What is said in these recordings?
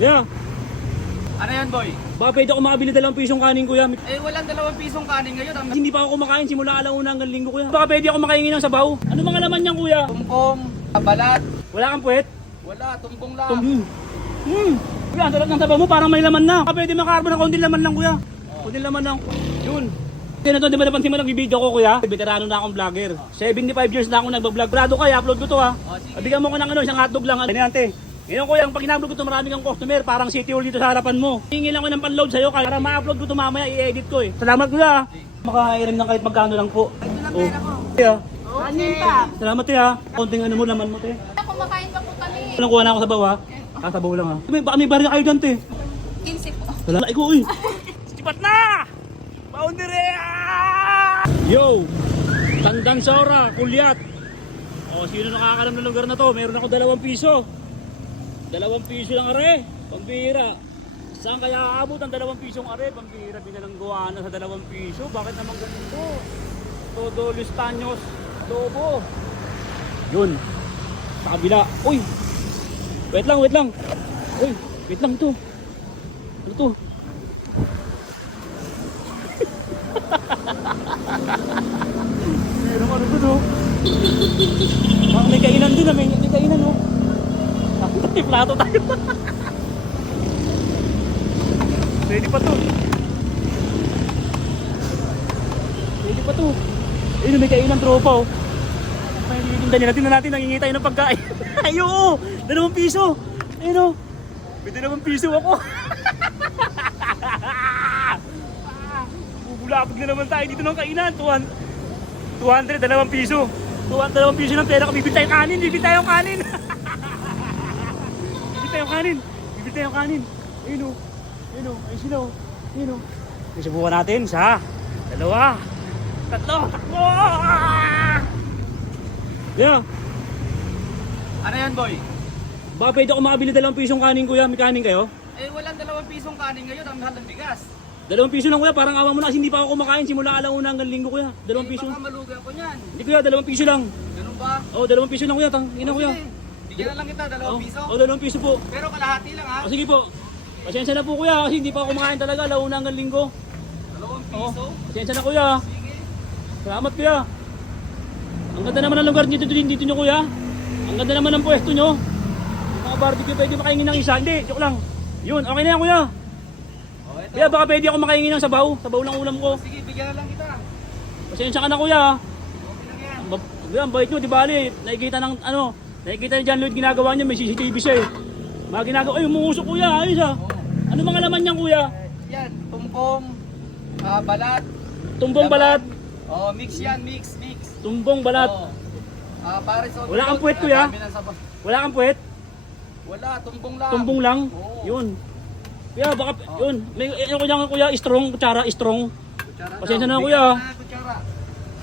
Yeah. Ano yan, boy? Baka pwede ako makabili 2 pisong kanin, kuya. Eh, walang 2 pisong kanin ngayon. Hindi pa ako kumakain simula alauna hanggang linggo, kuya. Baka pwede ako makaingin ng sabaw. Ano mga laman niyan, kuya? Tumpong, balat. Wala kang puwet? Wala, tumpong lang. Kuya, ang sarap ng sabaw mo, parang may laman na. Baka pwede makarbo ng konting laman lang, kuya. Konting laman lang. Yun. Kaya na to, di ba napansin mo nag-video ko, kuya? Veterano na akong vlogger. 75 years na akong nag-vlog. Grado ka, i-upload ko to, ha. Bigyan mo ko ng isang hotdog lang. Ano yan, te? Ngayon, kuya, pag in-upload ko to, marami kang customer. Parang City Hall dito sa harapan mo. Hingin lang ko ng pan-load sa'yo para ma-upload ko to mamaya, i-edit ko eh. Salamat, kuya. Makakairam ng kahit magkano lang po. Ito lang pera ko. Kuya, Kanin pa. salamat, te, ha. Konting ano mo, laman mo, te. Kumakain pa po kami. Walang kuha na ako sa bawa. Sabaw lang, ha. Baka may barya kayo dyan, te. 15 po. Salamat, ikaw, uy. Sipat na! Boundary! Yo! Tandang Sora, Kulyat. O, sino nakakalam ng lugar na to? Meron ako 2 piso. 2 piso lang, are. Pambira. Saan kaya aabot ang 2 pisong are? Pambira, binalangguan na sa 2 piso. Bakit naman ganito? Todo Lustaños, Lobo. Yun. Sa kabila. Uy! Wait lang, wait lang. Uy, wait lang to. Ano to? Meron ano to, no? Baka may kainan din, may kainan, no? May plato tayo. Ready pa to. Ready pa to. Ayun, may kainan tropa, oh. May hinihinda nila. Tingnan natin, nangingi tayo ng pagkain. Ay, oo! 2 piso! Ayun, oh. May 2 piso ako. Bubulapag na naman tayo dito ng kainan. 200, 2 piso. 2 piso ng pera ko. Bibili tayong kanin. Bibili tayong kanin. Bibili tayong kanin. Bibili tayong kanin. Ayun, oh. Ayun, oh. Ayun sila, oh. Ayun, oh. Subukan natin sa 2, 3, takbo! Yeah. Ano yan, boy? Baka pwede ako makabili 2 pisong kanin, kuya. May kanin kayo? Eh, walang 2 pisong kanin ngayon. Ang mahal ng bigas. 2 piso lang, kuya. Parang awa mo na kasi hindi pa ako kumakain simula alauna hanggang linggo, kuya. 2 piso. Baka malugi ako niyan. Hindi, kuya. 2 piso lang. Ganun ba? Oo, 2 piso lang, kuya. Ina, kuya. Sige. Bigyan na lang kita, 2 piso. Oo, 2 piso po. Pero kalahati lang, ha? O, sige po. Pasensya na po, kuya. Kasi hindi pa ako kumakain talaga alauna hanggang linggo. 2 Oo. piso? Pasensya na, kuya. Sige. Salamat, kuya. Ang ganda naman ng lugar dito nyo, kuya. Ang ganda naman ng pwesto nyo. Mga barbecue, pwede makaingin ng isa. Hindi, joke lang. Yun, okay na yan, kuya. Oh, ito. Kuya, baka pwede ako makaingin ng sabaw. Sabaw lang ulam ko. Sige, bigyan na lang kita. Pasensya ka na, kuya. Okay lang yan. Kuya, ang bait nyo, di bali. Nakikita ng, nakikita ni John Lloyd ginagawa niya. May CCTV siya eh. Mga ginagawa, ay, umuusok, kuya. Ayos ah. Ano mga laman niyan, kuya? Yan, tumpong, balat. Tumbong balat. Oh, mix yan, mix. Tumbong balat. Oh. Pares overload. Wala kang puwet, kuya? Dami ng sabaw. Wala kang puwet? Wala, tumbong lang. Tumbong lang? Oo. Yun. Kuya, baka, yun. May, ano ko dyan, kuya, strong, kutsara, strong. Kutsara Pasensya daw. na, kuya. Bigyan na, kutsara.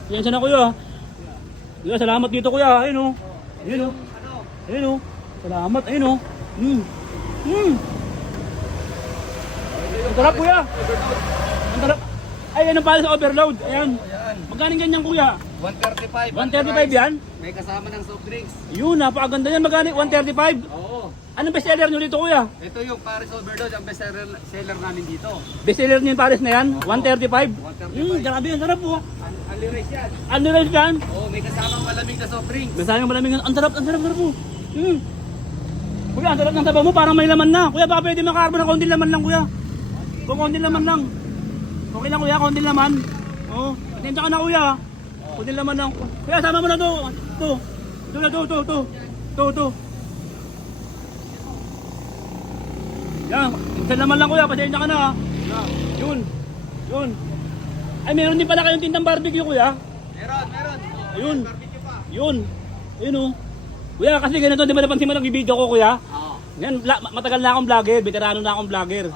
Pasensya na, kuya. Kuya, salamat dito, kuya. Ayun o. Ayun o. Ano? Ayun o. Salamat, ayun o. Ang sarap, kuya. Ang sarap. Ay, ano pala sa overload? Ayan. Ayan. Magkano ganyan, kuya? 135. 135 yan? May kasama ng soft drinks. Yun, napakaganda yan. Magkano? 135? Oo. Anong bestseller nyo dito, kuya? Ito yung Paris Overdose, ang best seller namin dito. Bestseller nyo yung Paris na yan? 135? 135. Grabe yan. Sarap po. Only rice yan. Ano rin yan? Oo, may kasamang malamig na soft drinks. Masayang malamig. Ang sarap po. Kuya, ang sarap ng sabaw mo. Parang may laman na. Kuya, baka pwede makarbo ng konting laman lang, kuya. Kung konting laman lang. Okay lang, kuya. Konting laman. Oo. Patensya ka na, kuya. Konting laman lang. Kuya, sama mo na to. To. Yan. Konting laman lang, kuya. Patensya ka na. Yun. Ay, meron din pala kayong tindang barbecue, kuya. Meron. Ayun. Barbecue pa. Yun. Ayun o. Kuya, kasi ganito, di ba napansin mo nag-video ko, kuya? Oo. Yan, matagal na akong vlogger, veterano na akong vlogger.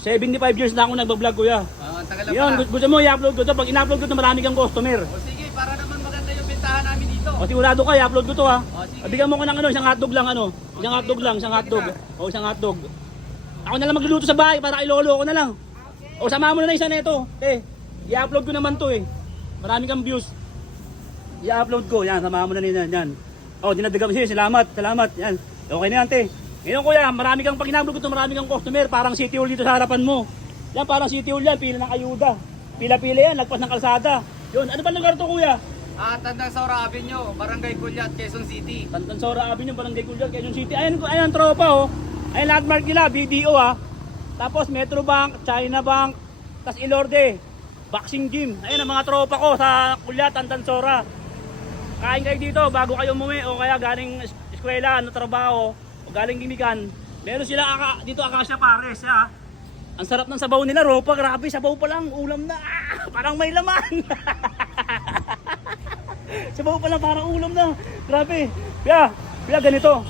75 years na akong nag-vlog, kuya. Ang tagal na Yan, pala. gusto mo i-upload ko to. Pag in-upload ko to, marami kang customer. O sige, para naman maganda yung bentahan namin dito. O sigurado ka, i-upload ko to ha. O, sige. Bigyan mo ko ng isang hotdog lang, Isang hotdog lang, isang hotdog. O, isang hotdog. Ako na lang magluluto sa bahay para ilolo ko na lang. O, sama mo na isa nito. I-upload ko naman to eh. Marami kang views. I-upload ko, yan, sama mo na yan. O, dinadagan mo siya, salamat. Yan. Okay na yan, te. Ngayon kuya, marami kang pag hinablog ito, marami kang customer, parang City Hall dito sa harapan mo. Yan, parang City Hall yan, pila ng ayuda. Pila-pila yan, lagpas ng kalsada. Yun, ano ba lugar to kuya? Tandang Saura Avenue, Barangay Culyat, Quezon City. Tantansora Avenue, Barangay Culyat, Quezon City. Ayan, ayan tropa oh. Ayan landmark nila, BDO ah. Tapos Metro Bank, China Bank, tas Ilorde, Boxing Gym. Ayan ang mga tropa ko sa Culyat, Tantansora. Kain kayo dito bago kayo umuwi o kaya galing eskwela, ano trabaho, o galing gimikan. Meron sila dito Acacia Pares ha. Ang sarap ng sabaw nila, ropa, grabe, sabaw pa lang, ulam na, parang may laman. Sabaw pa lang, parang ulam na, grabe. Kaya ganito,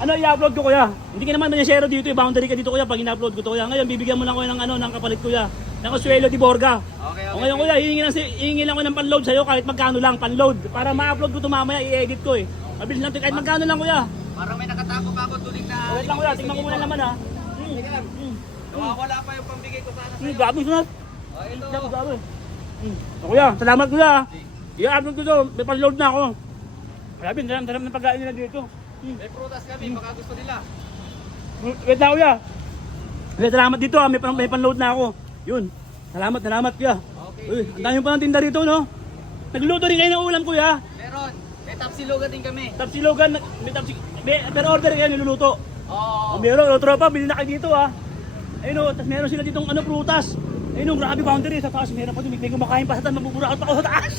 ano i-upload ko kuya? Hindi ka naman share dito, boundary ka dito kuya pag in-upload ko to kuya. Ngayon, bibigyan mo lang ko ng kapalit kuya, ng Consuelo de Borga. Okay. O ngayon kuya, hihingi lang ko ng panload sa'yo kahit magkano lang, panload. Para ma-upload ko ito mamaya, i-edit ko eh. Mabilis lang, kahit magkano lang kuya. Parang may nakatago pa ako tulig na... Wait lang kuya, tingnan ko muna naman ha. Sige lang. Nawawala pa yung pambigay ko sana sa'yo. Gabi sunod. Ito. Gabi. Kuya, salamat kuya. I-upload ko to, may panload na ako. Grabe, ang sarap ng pagkain nila dito. May prutas kami, baka gusto nila. Wait na kuya. Kuya, salamat dito ha, may panload na ako. Yun, salamat kuya. Okay. Uy, ang dami pa ng tinda rito no. Nagluto rin kayo ng ulam kuya. Meron. May tapsilogan din kami. Tapsilogan, per order kayo niluluto. Oo. Meron, tropa, bilhin na kayo dito ha. Ayun o, tapos meron sila ditong prutas. Ayun o, grabe boundary. Sa taas, meron pa dito. May kumakain pa sa taas, mabuburakot pa ako sa taas.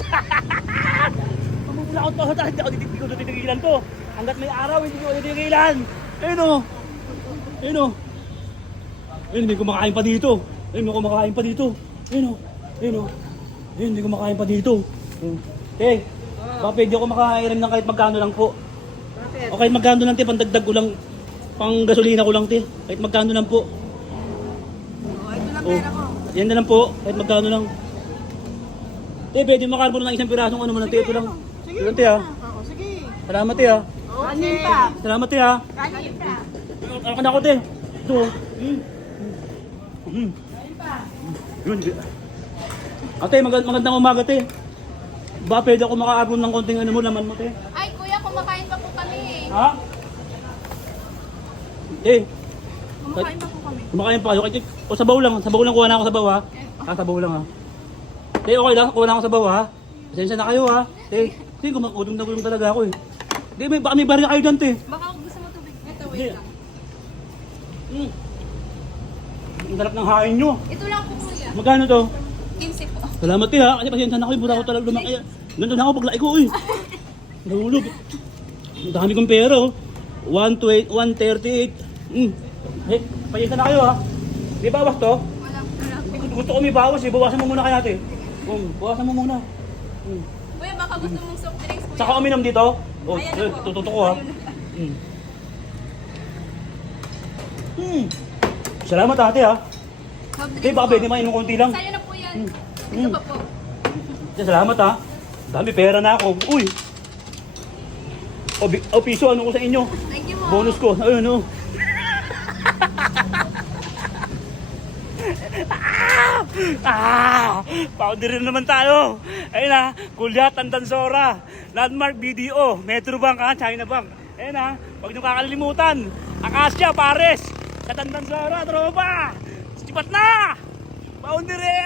Mabuburakot pa ako sa taas. Hindi ko titigilan to. Hanggat may araw, hindi ko titigilan. Ayun o. Ayun o. Ayun, may kumakain pa dito. Ayun, may kumakain pa dito. Ayun o. Ayun o. Ayun, may kumakain pa dito. Baka pwede ako makakairam ng kahit magkano lang po. Bakit? O kahit magkano lang, pandagdag ko lang. Pang gasolina ko lang, kahit magkano lang po. Ito lang Oh, pera ko. yan na lang po, kahit magkano lang. Pwede makarbo ng isang pirasong ano mo lang, ito lang. Sige. Ito ha. Oo, sige. Salamat ha. Kanin pa. Salamat ha. Kanin pa. Ako na ako Ito. Yun. Ate, magandang umaga Ba pwede ako makakarbo ng konting ano mo, laman mo Ay, kuya, kumakain pa po kami. Ha? Kumakain pa po kami. Kumakain pa kayo. O sabaw lang kuha na ako sabaw ha. Sabaw lang ha. Okay lang, kuha na ako sabaw ha. Pasensya na kayo ha. Gutom na gutom talaga ako baka may barya kayo dyan Baka gusto mo tubig. Ito, Hindi. wait lang. Ang sarap ng hain nyo. Ito lang po, kuya. Magkano to? 15 po. Salamat ha. Kasi pasensya na kayo, buta ko talaga lumaki. Nandun ako paglaki ko Nahulog. Ang dami kong pera 138. Pasensya na kayo ha. Di bawas to? Wala po. Gusto ko may bawas bawasan mo muna kaya bawasan mo muna. Kuya, baka gusto mong soft drinks, kuya. Saka uminom dito? Ayan na po. Tututo ko ha. Salamat ate ha. Soft drinks Baka po. pwede mainom konti lang. Sa'yo na po yan. Ito pa po. Salamat ha. Dami pera na ako. Uy! O piso, ano ko sa inyo? Thank you po. Bonus ko. Ayun Powder naman tayo. Ayun ha. Culyat, Tantansora. Landmark, BDO. Metro Bank ha. China Bank. Ayun ha. Huwag niyo kakalimutan. Acacia, Pares. Sa Tantansora, tropa. Sipat na! Boundary!